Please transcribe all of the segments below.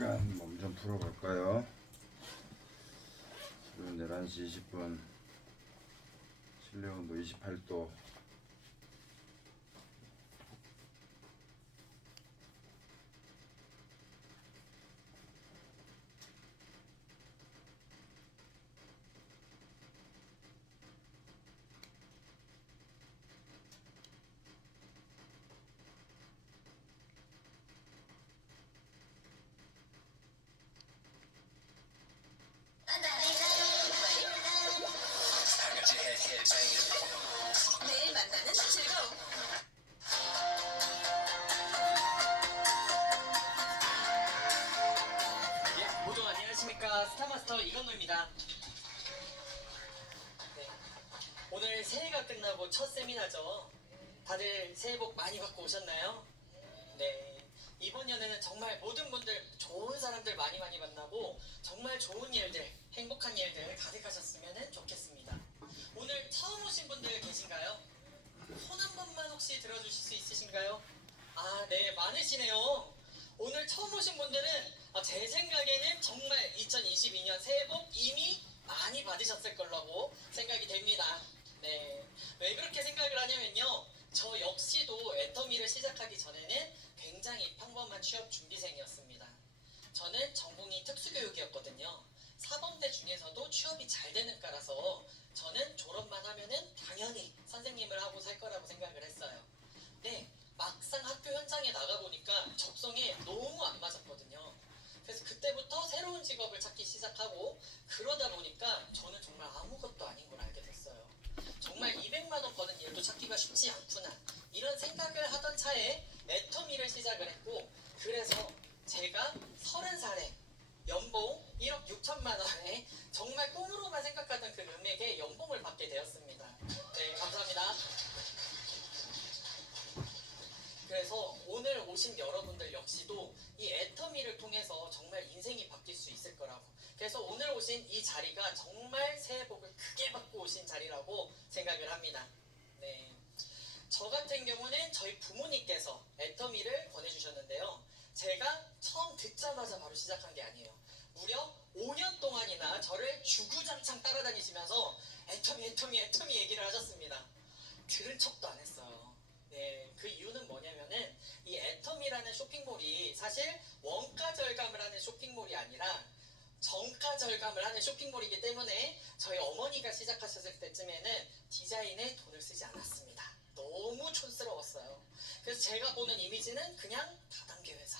잠깐 몸 좀 풀어볼까요? 지금 11시 20분, 실내 온도 28도. 매일 만나는 즐거움. 예, 모두 안녕하십니까. 스타마스터 이건호입니다. 네, 오늘 새해가 끝나고 첫 세미나죠. 다들 새해 복 많이 받고 오셨나요? 네, 이번 연에는 정말 모든 분들 좋은 사람들 많이 만나고 정말 좋은 일들, 행복한 일들 가득하셨으면 좋겠습니다. 오늘 처음 오신 분들 계신가요? 손 한 번만 혹시 들어주실 수 있으신가요? 아, 네, 많으시네요. 오늘 처음 오신 분들은 제 생각에는 정말 2022년 새해 복 이미 많이 받으셨을 거라고 생각이 됩니다. 네, 왜 그렇게 생각을 하냐면요. 저 역시도 애터미를 시작하기 전에는 굉장히 평범한 취업 준비생이었습니다. 저는 전공이 특수교육이었거든요. 사범대 중에서도 취업이 잘 되는 과라서 저는 졸업만 하면은 당연히 선생님을 하고 살 거라고 생각을 했어요. 네, 막상 학교 현장에 나가보니까 적성에 너무 안 맞았거든요. 그래서 그때부터 새로운 직업을 찾기 시작하고 그러다 보니까 저는 정말 아무것도 아닌 걸 알게 됐어요. 정말 200만 원 버는 일도 찾기가 쉽지 않구나. 이런 생각을 하던 차에 애터미를 시작을 했고 그래서 제가 30살에 연봉 1억 6천만 원에 정말 꿈으로만 생각하던 그 금액의 연봉을 받게 되었습니다. 네, 감사합니다. 그래서 오늘 오신 여러분들 역시도 이 애터미를 통해서 정말 인생이 바뀔 수 있을 거라고. 그래서 오늘 오신 이 자리가 정말 새해 복을 크게 받고 오신 자리라고 생각을 합니다. 네. 저 같은 경우는 저희 부모님께서 애터미를 권해주셨는데요. 제가 처음 듣자마자 바로 시작한 게 아니에요. 무려 5년 동안이나 저를 주구장창 따라다니시면서 애터미 얘기를 하셨습니다. 들은 척도 안 했어요. 네, 그 이유는 뭐냐면은 이 애터미라는 쇼핑몰이 사실 원가 절감을 하는 쇼핑몰이 아니라 정가 절감을 하는 쇼핑몰이기 때문에 저희 어머니가 시작하셨을 때쯤에는 디자인에 돈을 쓰지 않았습니다. 너무 촌스러웠어요. 그래서 제가 보는 이미지는 그냥 다단계 회사.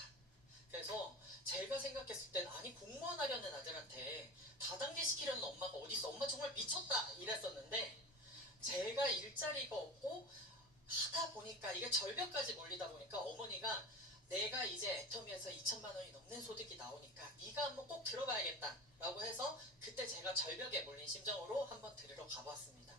그래서 제가 생각했을 땐 아니 공무원 하려는 아들한테 다단계 시키려는 엄마가 어딨어. 엄마 정말 미쳤다 이랬었는데 제가 일자리가 없고 하다 보니까 이게 절벽까지 몰리다 보니까 어머니가 내가 이제 애터미에서 2천만 원이 넘는 소득이 나오니까 네가 한번 꼭 들어봐야겠다 라고 해서 그때 제가 절벽에 몰린 심정으로 한번 들으러 가봤습니다.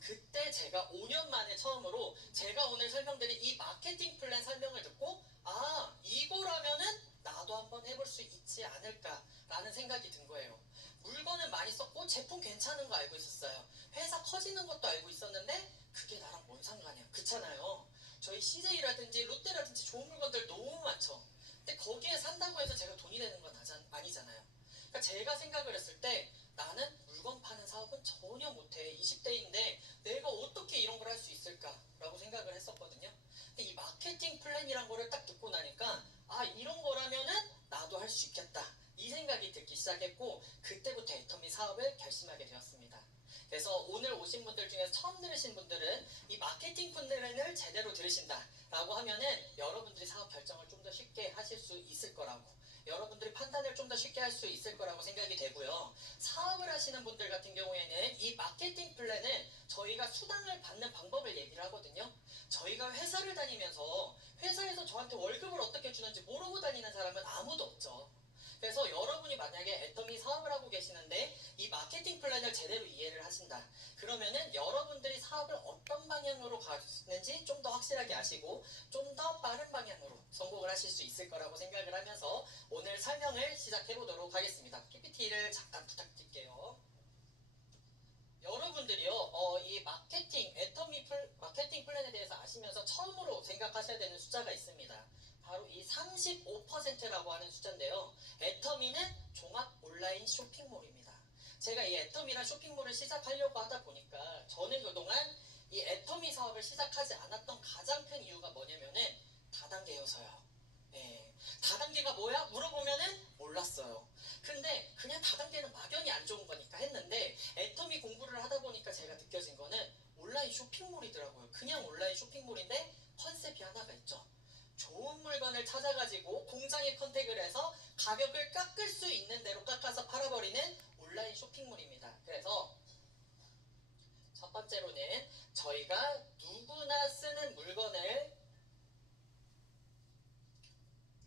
그때 제가 5년 만에 처음으로 제가 오늘 설명드린 이 마케팅 플랜 설명을 듣고 아 이거라면은 나도 한번 해볼 수 있지 않을까 라는 생각이 든 거예요. 물건은 많이 썼고 제품 괜찮은 거 알고 있었어요. 회사 커지는 것도 알고 있었는데 그게 나랑 뭔 상관이야. 그렇잖아요. 저희 CJ라든지 롯데라든지 좋은 물건들 너무 많죠. 근데 거기에 산다고 해서 제가 돈이 되는 건 아니잖아요. 그러니까 제가 생각을 했을 때 나는 물건 파는 사업은 전혀 못해. 20대인데 내가 어떻게 이런 걸 할 수 있을까라고 생각을 했었거든요. 근데 이 마케팅 플랜이란 거를 딱 듣고 나니까 아 이런 거라면은 나도 할 수 있겠다. 이 생각이 들기 시작했고 그때부터 애터미 사업을 결심하게 되었습니다. 그래서 오늘 오신 분들 중에서 처음 들으신 분들은 이 마케팅 플랜을 제대로 들으신다 라고 하면은 여러분들이 사업 결정을 좀 더 쉽게 하실 수 있을 거라고 여러분들이 판단을 좀 더 쉽게 할 수 있을 거라고 생각이 되고요. 사업을 하시는 분들 같은 경우에는 이 마케팅 플랜은 저희가 수당을 받는 방법을 얘기를 하거든요. 저희가 회사를 다니면서 회사에서 저한테 월급을 어떻게 주는지 모르고 다니는 사람은 아무도 없죠. 그래서 여러분이 만약에 애터미 사업을 하고 계시는데 이 마케팅 플랜을 제대로 이해를 하신다. 그러면은 여러분들이 사업을 어떤 방향으로 가는지 좀 더 확실하게 아시고 좀 더 빠른 방향으로 성공을 하실 수 있을 거라고 생각을 하면서 오늘 설명을 시작해 보도록 하겠습니다. PPT를 잠깐 부탁드릴게요. 여러분들이요, 이 마케팅 플랜에 대해서 아시면서 처음으로 생각하셔야 되는 숫자가 있습니다. 바로 이 35%라고 하는 숫자인데요. 애터미는 종합 온라인 쇼핑몰입니다. 제가 이 애터미란 쇼핑몰을 시작하려고 하다 보니까 저는 그동안 이 애터미 사업을 시작하지 않았던 가장 큰 이유가 뭐냐면은 다단계여서요. 예, 다단계가 뭐야? 물어보면은 몰랐어요. 근데 그냥 다단계는 막연히 안 좋은 거니까 했는데 애터미 공부를 하다 보니까 제가 느껴진 거는 온라인 쇼핑몰이더라고요. 그냥 온라인 쇼핑몰인데 컨셉이 하나가 있죠. 좋은 물건을 찾아가지고 공장에 컨택을 해서 가격을 깎을 수 있는 대로 깎아서 팔아버리는 온라인 쇼핑몰입니다. 그래서 첫 번째로는 저희가 누구나 쓰는 물건을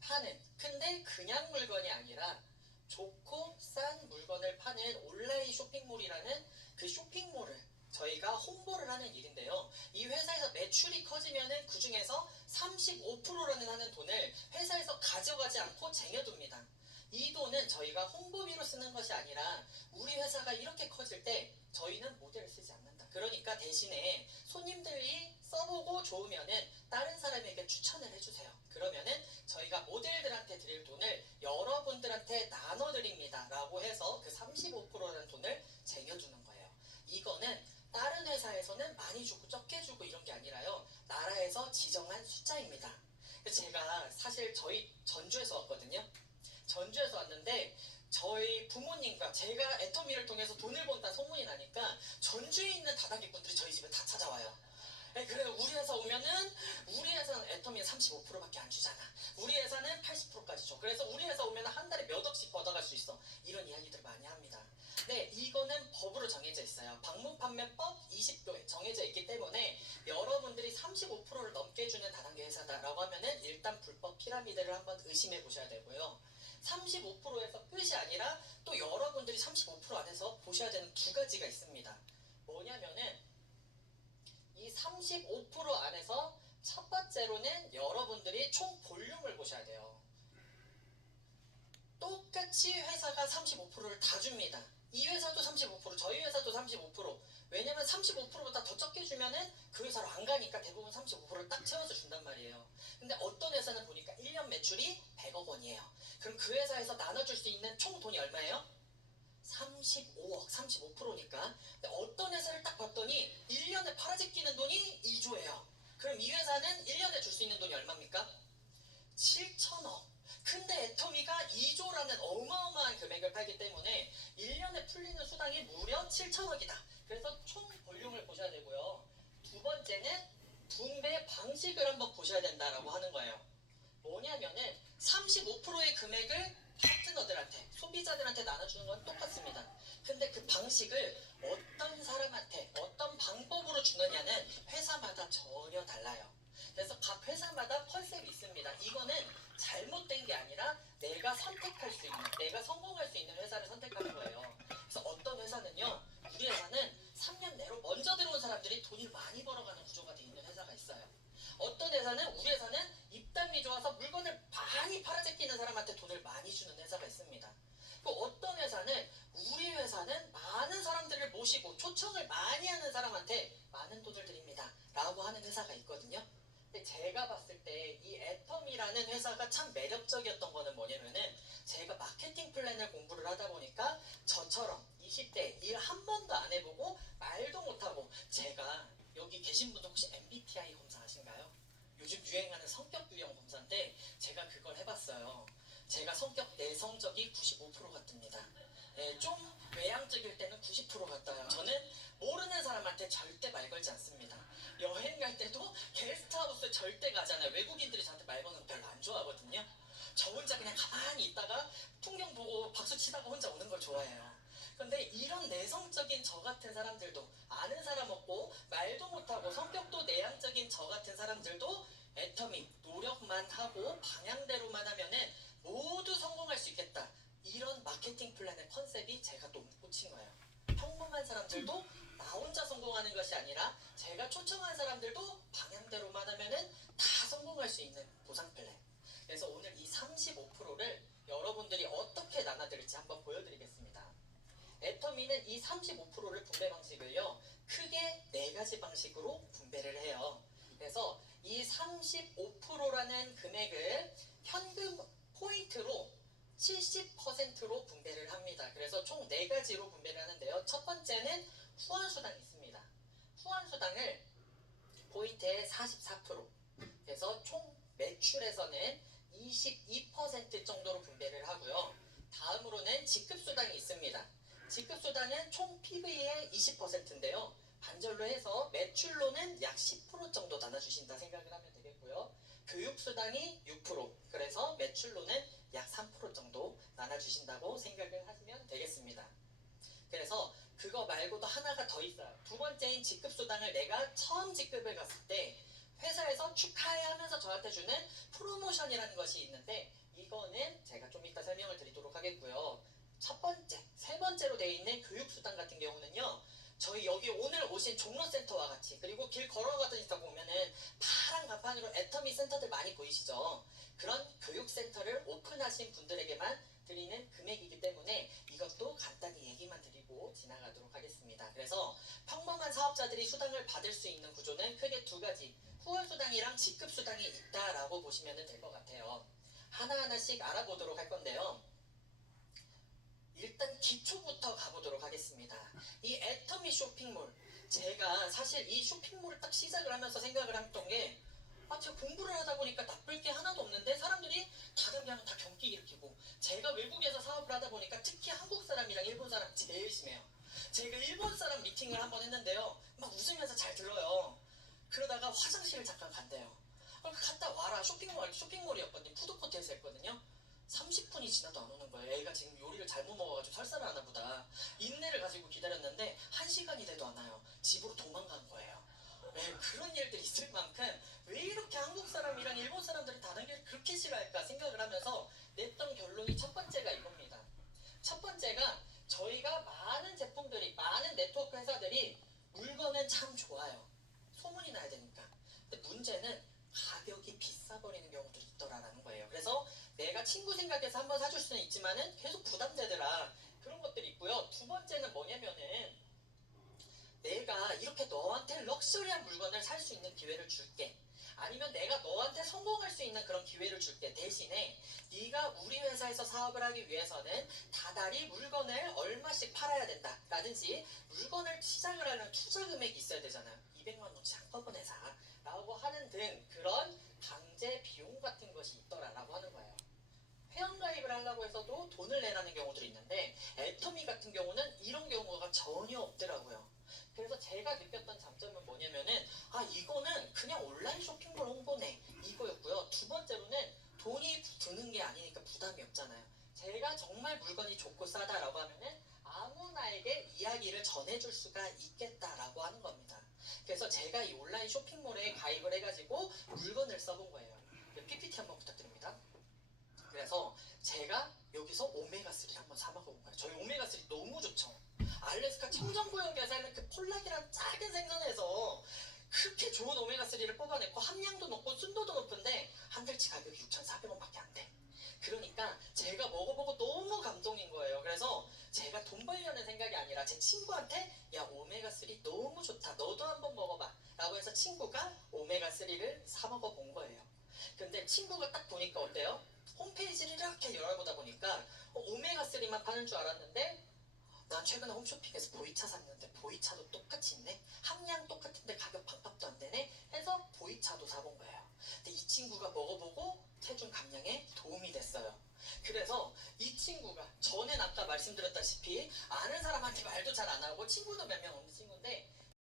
파는, 근데 그냥 물건이 아니라 좋고 싼 물건을 파는 온라인 쇼핑몰이라는 그 쇼핑몰을 저희가 홍보를 하는 일인데요. 이 회사에서 매출이 커지면은 그 중에서 35%라는 하는 돈을 회사에서 가져가지 않고 쟁여둡니다. 이 돈은 저희가 홍보비로 쓰는 것이 아니라 우리 회사가 이렇게 커질 때 저희는 모델을 쓰지 않는다. 그러니까 대신에 손님들이 써보고 좋으면은 다른 사람에게 추천을 해주세요. 그러면은 저희가 모델들한테 드릴 돈을 여러분들한테 나눠드립니다. 라고 해서 그 35%라는 돈을 쟁여두는 거예요. 이거는 다른 회사에서는 많이 주고 적게 주고 이런 게 아니라요. 나라에서 지정한 숫자입니다. 제가 사실 저희 전주에서 왔거든요. 전주에서 왔는데 저희 부모님과 제가 애터미를 통해서 돈을 번다 소문이 나니까 전주에 있는 다단계 분들이 저희 집에 다 찾아와요. 네, 그래서 우리 회사 오면은 우리 회사는 애터미는 35%밖에 안 주잖아. 우리 회사는 80%까지 줘. 그래서 우리 회사 오면 한 달에 몇 억씩 걷어갈 수 있어. 이런 이야기들 많이 합니다. 네, 이거는 법으로 정해져 있어요. 방문판매법 20조에 정해져 있기 때문에 여러분들이 35%를 넘게 주는 다단계 회사다라고 하면은 일단 불법 피라미드를 한번 의심해 보셔야 되고요. 35%에서 끝이 아니라 또 여러분들이 35% 안에서 보셔야 되는 두 가지가 있습니다. 뭐냐면은 이 35% 안에서 첫 번째로는 여러분들이 총 볼륨을 보셔야 돼요. 똑같이 회사가 35%를 다 줍니다. 이 회사도 35%, 저희 회사도 35%. 왜냐면 35%보다 더 적게 주면은 그 회사로 안 가니까 대부분 35%를 딱 채워서 준단 말이에요. 근데 어떤 회사는 보니까 1년 매출이 100억 원이에요. 그럼 그 회사에서 나눠줄 수 있는 총 돈이 얼마예요? 35억, 35%니까. 근데 어떤 회사를 딱 봤더니 1년에 팔아제끼는 돈이 2조예요. 그럼 이 회사는 1년에 줄 수 있는 돈이 얼마입니까? 7천억. 근데 애터미가 2조라는 어마어마한 금액을 팔기 때문에 1년에 풀리는 수당이 무려 7천억이다. 그래서 총 볼륨을 보셔야 되고요. 두 번째는 분배 방식을 한번 보셔야 된다라고 하는 거예요. 뭐냐면은 35%의 금액을 파트너들한테, 소비자들한테 나눠주는 건 똑같습니다. 근데 그 방식을 어떤 사람한테 어떤 방법으로 주느냐는 회사마다 전혀 달라요. 그래서 각 회사마다 컨셉이 있습니다. 이거는 잘못된 게 아니라 내가 선택할 수 있는, 내가 성공할 수 있는 회사를 선택하는 거예요. 그래서 어떤 회사는요, 우리 회사는 3년 내로 먼저 들어온 사람들이 돈이 많이 벌어가는 구조가 돼 있는 회사가 있어요. 어떤 회사는, 우리 회사는 입담이 좋아서 물건을 많이 팔아제끼는 사람한테 돈을 많이 주는 회사가 있습니다. 또 어떤 회사는, 우리 회사는 많은 사람들을 모시고 초청을 많이 하는 사람한테 많은 돈을 드립니다 라고 하는 회사가 있거든요. 근데 제가 봤을 때 이 애텀이라는 회사가 참 매력적이었던 거는 뭐냐면은 제가 마케팅 플랜을 공부를 하다 보니까 저처럼 20대 일 한 번도 안 해보고 말도 못하고, 제가 여기 계신 분들 혹시 MBTI 검사 아신가요? 요즘 유행하는 성격 유형 검사인데 제가 그걸 해봤어요. 제가 성격 내성적이 95% 같습니다. 네, 좀 외향적일 때는 90% 같아요. 저는 모르는 사람한테 절대 말 걸지 않습니다. 여행 갈 때도 게스트하우스 절대 가잖아요. 외국인들이 저한테 말 거는 거 별로 안 좋아하거든요. 저 혼자 그냥 가만히 있다가 풍경 보고 박수 치다가 혼자 오는 걸 좋아해요. 근데 이런 내성적인 저 같은 사람들도, 아는 사람 없고 말도 못하고 성격도 내향적인 저 같은 사람들도 애터미 노력만 하고 방향대로만 하면은 모두 성공할 수 있겠다. 이런 마케팅 플랜의 컨셉이 제가 너무 꽂힌 거예요. 평범한 사람들도 나 혼자 성공하는 것이 아니라 제가 초청한 사람들도 방향대로만 하면은 다 성공할 수 있는 보상 플랜. 그래서 오늘 이 35%를 여러분들이 어떻게 나눠드릴지 한번 보여드리겠습니다. 애터미는 이 35%를 분배 방식을요, 크게 4가지 방식으로 분배를 해요. 그래서 이 35%라는 금액을 현금 포인트로 70% 파트로 분배를 합니다. 그래서 총 4가지로 분배를 하는데요. 첫 번째는 후원수당이 있습니다. 후원수당을 포인트의 44%, 그래서 총 매출에서는 22% 정도로 분배를 하고요. 다음으로는 지급수당이 있습니다. 지급수당은 총 PV의 20%인데요. 반절로 해서 매출로는 약 10% 정도 나눠주신다 생각을 하면 되겠고요. 교육수당이 6%, 그래서 매출로는 약 3% 정도 나눠주신다고 생각을 하시면 되겠습니다. 그래서 그거 말고도 하나가 더 있어요. 두 번째인 지급수당을 내가 처음 지급을 갔을 때 회사에서 축하해 하면서 저한테 주는 프로모션이라는 것이 있는데, 이거는 제가 좀 이따 설명을 드리도록 하겠고요. 첫 번째, 세 번째로 되어 있는 교육수당 같은 경우는요, 저희 여기 오늘 오신 종로센터와 같이, 그리고 길 걸어가다니다 보면은 파란 간판으로 애터미 센터들 많이 보이시죠? 그런 교육센터를 오픈하신 분들에게만 드리는 금액이기 때문에 이것도 간단히 얘기만 드리고 지나가도록 하겠습니다. 그래서 평범한 사업자들이 수당을 받을 수 있는 구조는 크게 2가지, 후원수당이랑 지급수당이 있다라고 보시면 될 것 같아요. 하나하나씩 알아보도록 할 건데요. 일단 기초부터 가보도록 하겠습니다. 이 애터미 쇼핑몰, 제가 사실 이 쇼핑몰을 딱 시작을 하면서 생각을 했던 게, 제가 공부를 하다 보니까 나쁠 게 하나도 없는데 사람들이 다들 그냥 다 경기 일으키고, 제가 외국에서 사업을 하다 보니까 특히 한국 사람이랑 일본 사람 제일 심해요. 제가 일본 사람 미팅을 한번 했는데요, 막 웃으면서 잘 들어요. 그러다가 화장실을 잠깐 간대요. 그럼 갔다 와라. 쇼핑몰이었거든요. 푸드코트에서 했거든요. 30분이 지나도 안 오는 거예요. 애가 지금 요리를 잘못 먹어가지고 설사를 하나 보다. 인내를 가지고 기다렸는데 1시간이 돼도 안 와요. 집으로 도망간 거예요. 네, 그런 일들이 있을 만큼 왜 이렇게 한국 사람이랑 일본 사람들이 다른 게 그렇게 싫어할까 생각을 하면서 냈던 결론이 첫 번째가 이겁니다. 첫 번째가, 저희가 많은 제품들이, 많은 네트워크 회사들이 물건은 참 좋아요. 소문이 나야 되니까. 근데 문제는 가격이 비싸버리는 경우도 있더라라는 거예요. 그래서 내가 친구 생각해서 한번 사줄 수는 있지만은 계속 부담되더라, 그런 것들이 있고요. 두 번째는 뭐냐면은, 내가 이렇게 너한테 럭셔리한 물건을 살 수 있는 기회를 줄게, 아니면 내가 너한테 성공할 수 있는 그런 기회를 줄게. 대신에 네가 우리 회사에서 사업을 하기 위해서는 다달이 물건을 얼마씩 팔아야 된다 라든지, 물건을 시작을 하려면 투자 금액이 있어야 되잖아요. 200만 원치 한꺼번에 사 라고 하는 등 그런 강제 비용 같은 것이 있더라라고 하는 거예요. 회원가입을 하려고 해서도 돈을 내라는 경우들이 있는데, 애터미 같은 경우는 이런 경우가 전혀 없더라고요. 그래서 제가 느꼈던 장점은 뭐냐면은, 이거는 그냥 온라인 쇼핑몰 홍보네, 이거였고요. 두 번째로는 돈이 드는 게 아니니까 부담이 없잖아요. 제가 정말 물건이 좋고 싸다라고 하면은 아무나에게 이야기를 전해줄 수가 있겠다라고 하는 겁니다. 그래서 제가 이 온라인 쇼핑몰에 가입을 해가지고 물건을 써본 거예요. PPT 한번 부탁드립니다. 그래서 제가 여기서 오메가3를 한번 사 먹어본 거예요. 저희 오메가3 너무 좋죠. 알래스카 청정구역에 사는 그 폴락이라는 작은 생선에서 그렇게 좋은 오메가3를 뽑아냈고, 함량도 높고 순도도 높은데 한 달치 가격이 6,400원밖에 안 돼. 그러니까 제가 먹어보고 너무 감동인 거예요. 그래서 제가 돈 벌려는 생각이 아니라 제 친구한테, 야, 오메가3 너무 좋다, 너도 한번 먹어봐 라고 해서 친구가 오메가3를 사 먹어본 거예요. 근데 친구가 딱 보니까 어때요? 홈페이지를 이렇게 열어보다 보니까 오메가3만 파는 줄 알았는데, 난 최근에 홈쇼핑에서 보이차 샀는데 보이차도 똑같이 있네, 함량 똑같은데 가격 반값도 안 되네 해서 보이차도 사본 거예요. 근데 이 친구가 먹어보고 체중 감량에 도움이 됐어요. 그래서 이 친구가, 저는 아까 말씀드렸다시피 아는 사람한테 말도 잘 안 하고 친구도 몇 명 없는 친구인데,